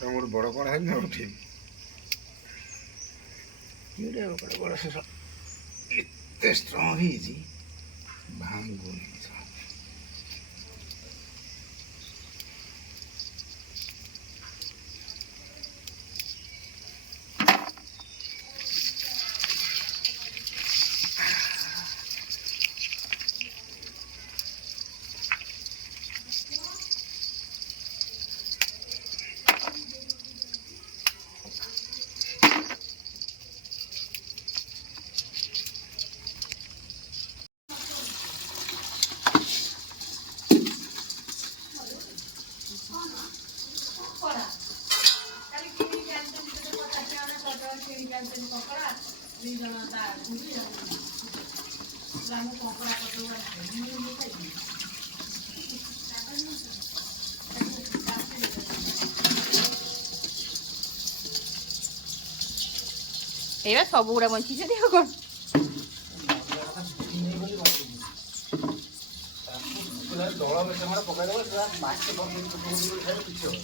ଗୋଟେ ବଡ଼ କ'ଣ ହେଲେ ନା ଠିକ୍ ଗୋଟେ ବଡ଼ ଶେଷ ଏତେ ଷ୍ଟ୍ରଙ୍ଗ ହେଇଛି ଭାଙ୍ଗୁନି। ଏଇଟା ସବୁ ଗୁଡ଼ା ବଞ୍ଚିଛନ୍ତି ଆଉ କ'ଣ ଦଳ ବେସନ ପକାଇଦେବ ମାଛ କିଛି ହବ।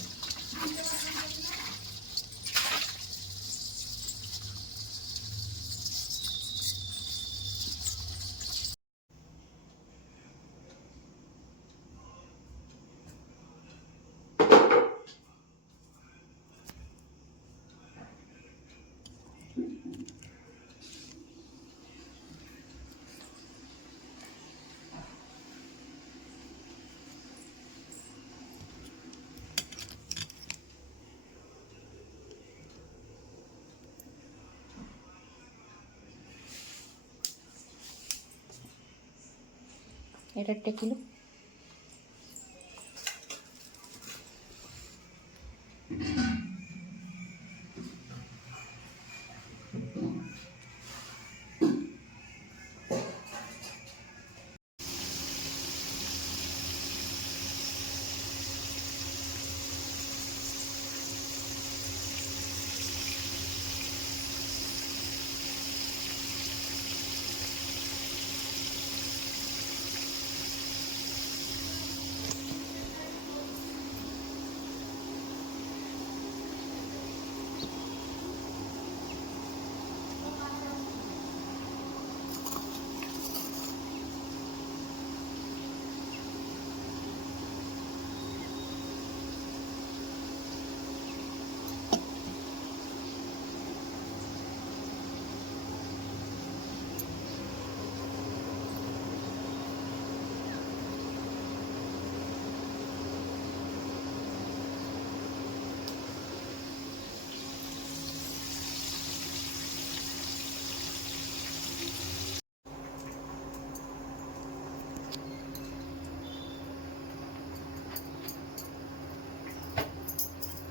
এটা টেকিলো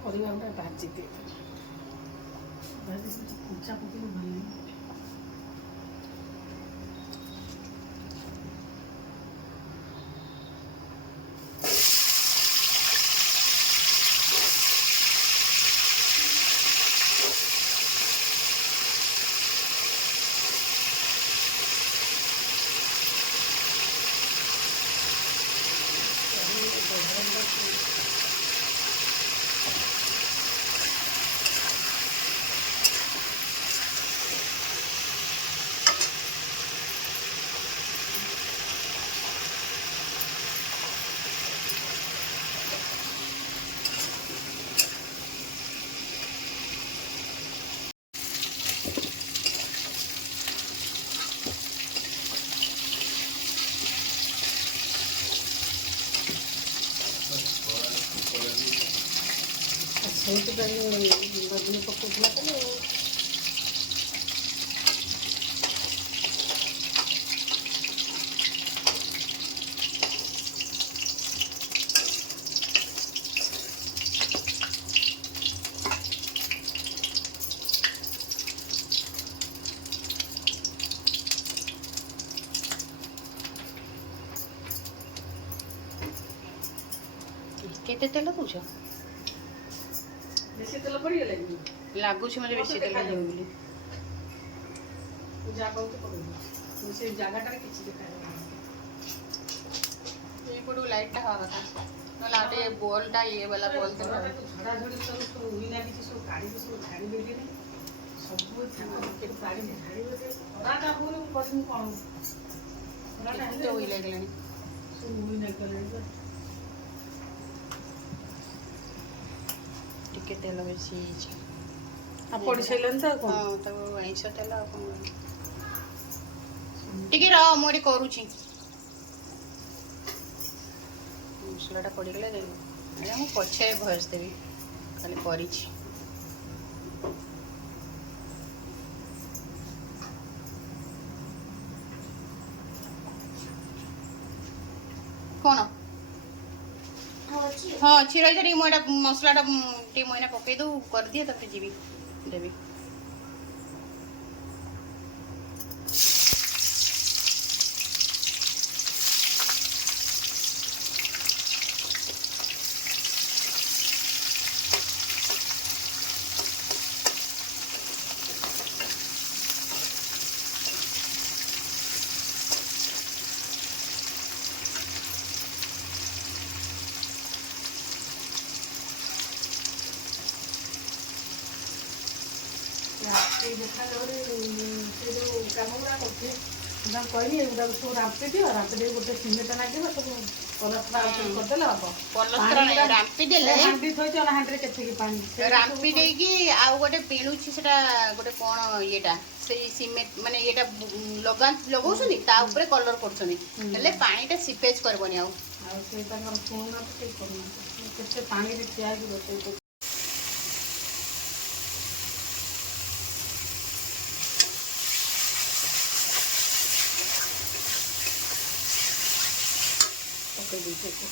ପରିବା ଗୁଡ଼ା ଭାଜି ଦେଇଥିଲି କଞ୍ଚା ପକେଇଲେ ଭଲ ଲାଗେ। ସେଇଥିପାଇଁ ରଜନୀ ପକଉଥିଲା କଲେ କେତେ ତେଲ ଦଉଛ? ବେଶୀ ତେଲ ପଡ଼ିଗଲା କି ଲାଗୁଛି ମୋତେ ବେଶୀ ତେଲ ଦେଖାଯାଉ ଦେବ ବୋଲି। ତୁ ଯାହା କହୁଛୁ ପକେଇବୁ ସେ ଜାଗାଟାରେ କିଛି ଦେଖାଯାଉନି। ଏଇପଟକୁ ଲାଇଟ୍ଟା ହବା କଥା, ନହେଲେ ଆଉ ଟିକେ ବଲ୍ଟା ଇଏ ବାଲା ବଲ୍ ଦେବେ। ଝଡ଼ାଝଡ଼ି ସବୁ ଉଇ ଲାଗିଛି ସବୁ କାଢ଼ିକି ସବୁ ଝାଡ଼ି ଦେଇଦେଲି ସବୁ କେତେ କାଢ଼ିକି ଝାଡ଼ିବେ ଯେ ଖରାଟା ହଉନି ମୁଁ କରିବି କ'ଣ ଖରାଟା କେତେ ଉଇ ଲାଗିଲାଣି। ସବୁ ଉଇ ଲାଗିଗଲାଣି ଟିକେ ତେଲ ବେଶୀ ହେଇଛି। ଆଉ ପଡ଼ି ସାରିଲାଣି ତ ଆଉ କ'ଣ ହଁ ତାକୁ ଆଇଁଷ ତେଲ ଆଉ କ'ଣ ଟିକେ ରହ ମୁଁ ଏଠି କରୁଛି। ମସଲାଟା ପଡ଼ିଗଲେ ଦେବି, ମୁଁ ପଛେ ଭଏସ୍ ଦେବି, ଖାଲି କରିଛି। କ'ଣ ହଁ ଅଛି ରହିଛ ଟିକେ ମୁଁ ଏଇଟା ମସଲାଟା ଟିକେ ମୁଁ ଏଇନା ପକେଇ ଦଉ କରିଦିଏ ତାପରେ ଯିବି ଦେବି। ରାତି ଦେଖାଯାଉନି ସେ ଯେଉଁ କାମ ଗୁଡ଼ା କରୁଛି ତାଙ୍କୁ କହିବି ଏଗୁଡ଼ାକୁ ସବୁ ରାମ୍ପି ଦିଅ, ରାମ୍ପି ଦେଇ ଗୋଟେ ସିମେଣ୍ଟ ଲାଗିବ ସବୁ ପଲସ୍ତରା କରିଦେଲେ ହବ। ରାମ୍ପି ଦେଲେ ହାଣ୍ଡି ଥୋଇଛ ନା ହାଣ୍ଡିରେ କେତିକି ପାଣି ରାମ୍ପି ଦେଇକି ଆଉ ଗୋଟେ ପିଣୁଛି ସେଟା ଗୋଟେ କ'ଣ ଇଏଟା ସେଇ ସିମେଣ୍ଟ ମାନେ ଇଏଟା ଲଗାଉଛନ୍ତି ତା ଉପରେ କଲର କରୁଛନ୍ତି, ହେଲେ ପାଣିଟା ସିପେଜ କରିବନି ଆଉ ସେ ତାଙ୍କର ଶୁଣୁନାହାନ୍ତି କେହି କରୁନାହାନ୍ତି କେତେ ପାଣିରେ ଠିଆ ହେଇକି ରୋଷେଇ କରୁଛି। ପକେଇ ଦେଇଛି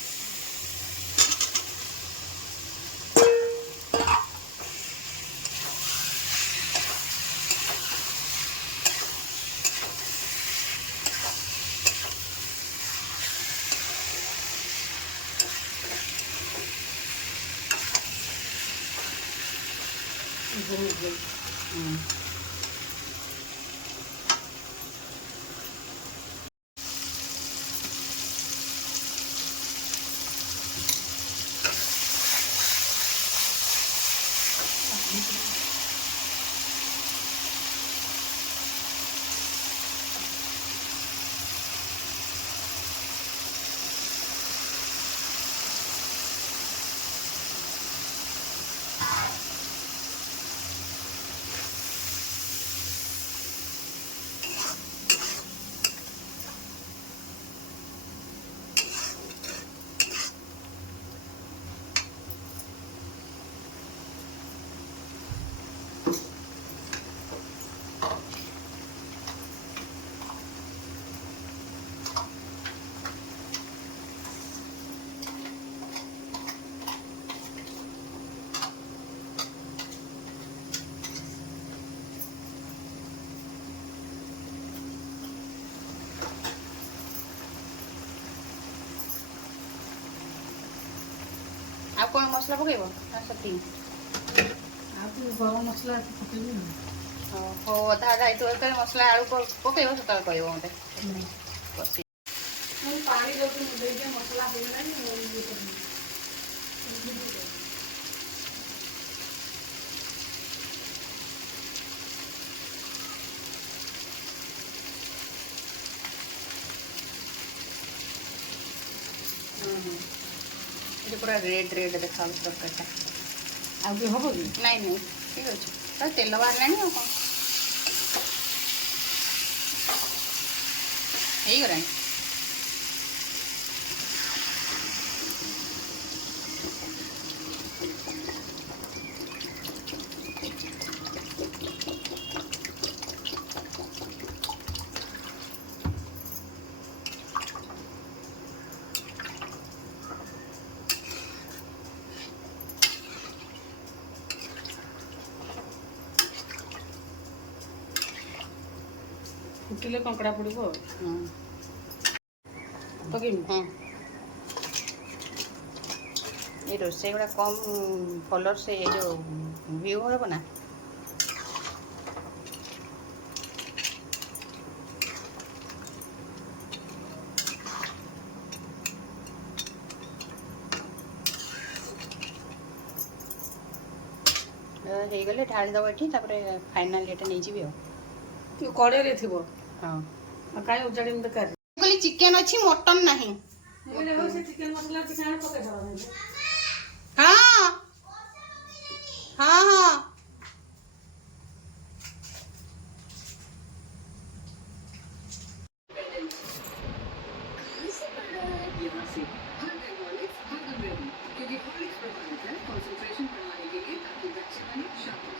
ଆଉ କ'ଣ ମସଲା ପକେଇବ ନା ସେତିକି? ଆଉ ତୁ ଗରମ ମସଲା ପକେଇବି ନା ହଉ ଅଧା ଅଧା ହେଇଥିବ ଯେତେବେଳେ ମସଲା ଆଳୁ ପକେଇବ ସେତେବେଳେ କହିବ ମୋତେ। ମୁଁ ପାଣି ଦେଉଛି ମୁଁ ଦେଇଦିଏ ମସଲା ହେଇଗଲାଣି ये पूरा रेड रेड देखा तरकारीटा ଆଉ କି ହବ କି ନାଇଁ ନାଇଁ ଠିକ୍ ଅଛି ତ ତେଲ ବାହାରିଲାଣି ଆଉ କ'ଣ ହେଇଗଲାଣି। ଫୁଟିଲେ କଙ୍କଡ଼ା ପଡ଼ିବ ହୁଁ ପକେଇବି। ହୁଁ ଏ ରୋଷେଇ ଗୁଡ଼ା କମ୍ କଲର୍ ସେ ଏ ଯେଉଁ ଭିଉ ହେବ ନା। ହେଇଗଲେ ଢାଳି ଦେବ ଏଠି, ତାପରେ ଫାଇନାଲ୍ ଏଟା ନେଇଯିବି ଆଉ। କଡ଼େଇରେ ଥିବ ହଁ ଆଉ କାହିଁ ଉଜାଡ଼ିବି ବେକାର। ମୁଁ କହିଲି ଚିକେନ୍ ଅଛି, ମଟନ୍ ନାହିଁ। ସେ ଚିକେନ୍ ମସଲା ଟିକେ ଆଣି ପକେଇଦେବା। ହଁ ହଁ ହଁ यहाँ से हॉर्लिक्स हॉर्लिक्स रेडी क्योंकि हॉर्लिक्स प्रभावित है कंसंट्रेशन बढ़ाने के लिए ताकि बच्चे बने शांत।